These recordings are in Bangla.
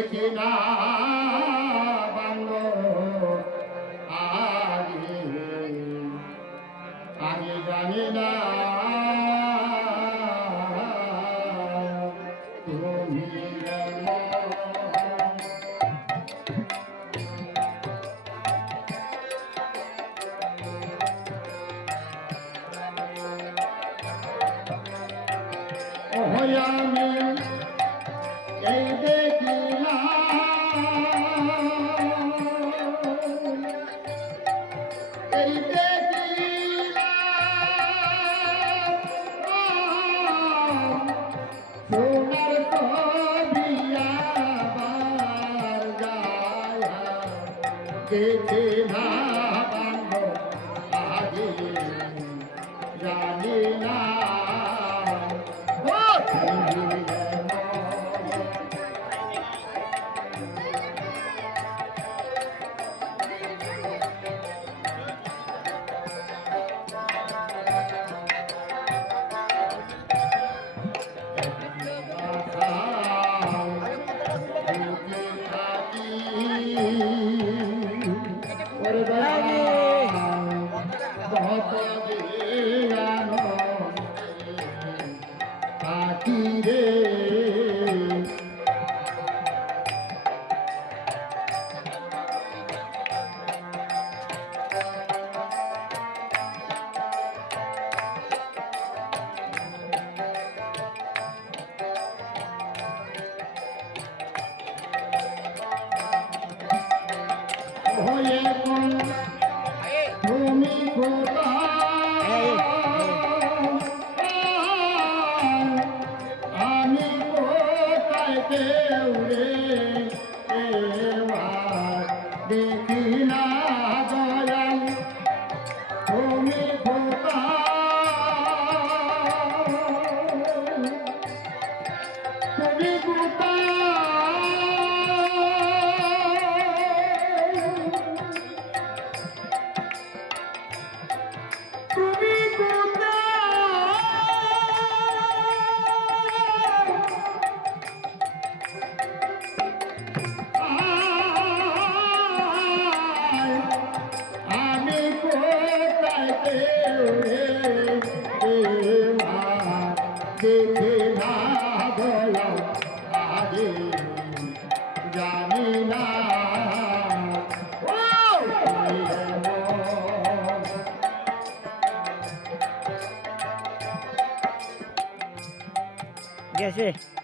দেখি না বাংলো আগে আমি জানি না Oh, yeah, yeah. இருக்கு Yeah.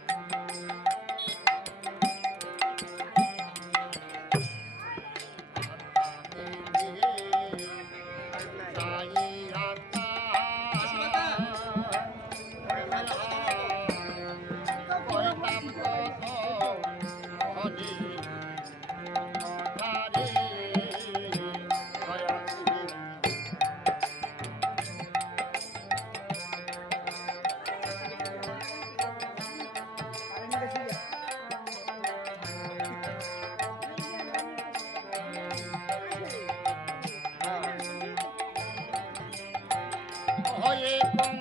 可以。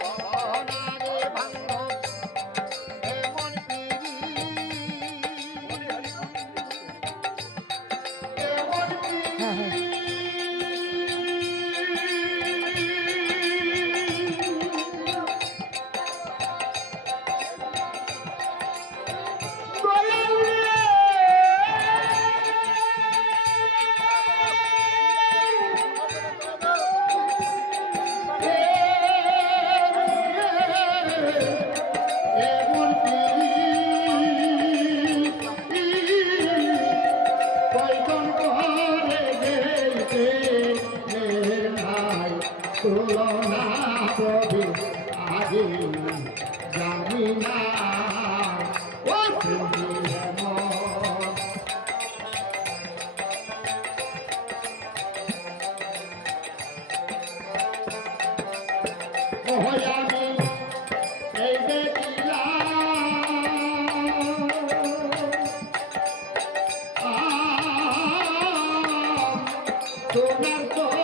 ভাই তোমার তো